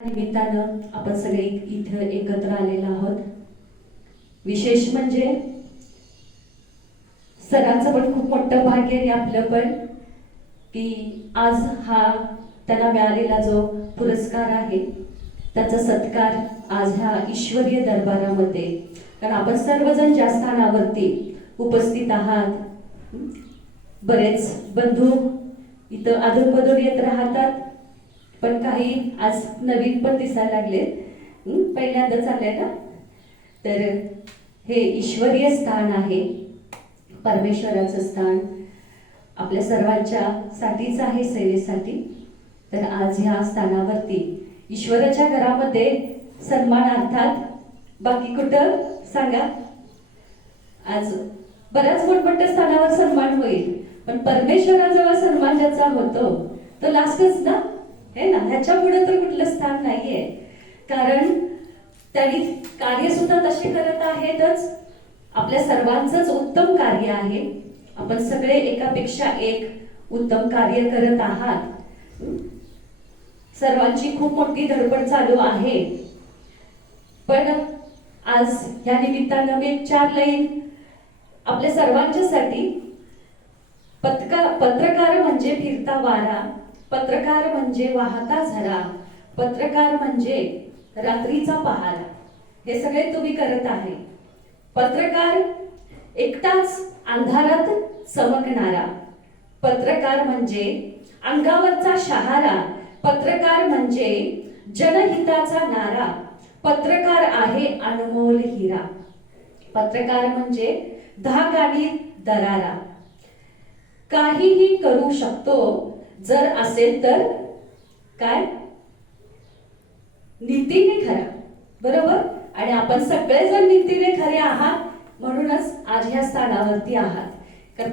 निमित्तानं आपण सगळे इथे एकत्र आलेलो आहोत। विशेष म्हणजे सरांचं पण खूप मोठं भाग्य आहे आपलं पण की आज हा त्यांना मिळालेला जो पुरस्कार आहे त्याचा सत्कार आज ह्या ईश्वरीय दरबारामध्ये, कारण आपण सर्वजण ज्या स्थानावरती उपस्थित आहात, बरेच बंधू इथं अधूनमधून येत राहतात, पण काही आज नवीन पण दिसायला लागले, पहिल्यांदाच आले ना। तर हे ईश्वरीय स्थान आहे, परमेश्वराचं स्थान आपल्या सर्वांच्या साठीच आहे, सेवेसाठी। तर आज ह्या स्थानावरती ईश्वराच्या घरामध्ये सन्मानार्थात बाकी कुठं सांगा, आज बऱ्याच मोठमोठ्या स्थानावर सन्मान होईल, पण परमेश्वराजवळ सन्मान ज्याचा होतो तो लास्टच ना, है ना। ह्याच्या पुढे तर कुठलं स्थान नाहीये, कारण त्यांनी कार्य सुद्धा तसे करत आहेतच। आपल्या सर्वांचंच उत्तम कार्य आहे, आपण सगळे एकापेक्षा एक उत्तम कार्य करत आहात। सर्वांची खूप मोठी धडपड चालू आहे, पण आज या निमित्तानं मी 4 लाईन आपल्या सर्वांच्यासाठी। पत्रकार म्हणजे फिरता वारा, पत्रकार म्हणजे वाहता झरा, पत्रकार म्हणजे रात्रीचा पहारा, हे सगळे तुम्ही करत आहे। पत्रकार एकटाच अंधारात चमकणारा, पत्रकार म्हणजे अंगावरचा शहारा, पत्रकार म्हणजे जनहिताचा नारा, पत्रकार आहे अनमोल हिरा, पत्रकार म्हणजे धाक आणि दरारा, काहीही करू शकतो जर असेल तर काय, नीतीने खरा, बरोबर। आणि आपण सगळेजण नीतीने खरे आहात, म्हणूनच आज ह्या स्थानावरती आहात। कारण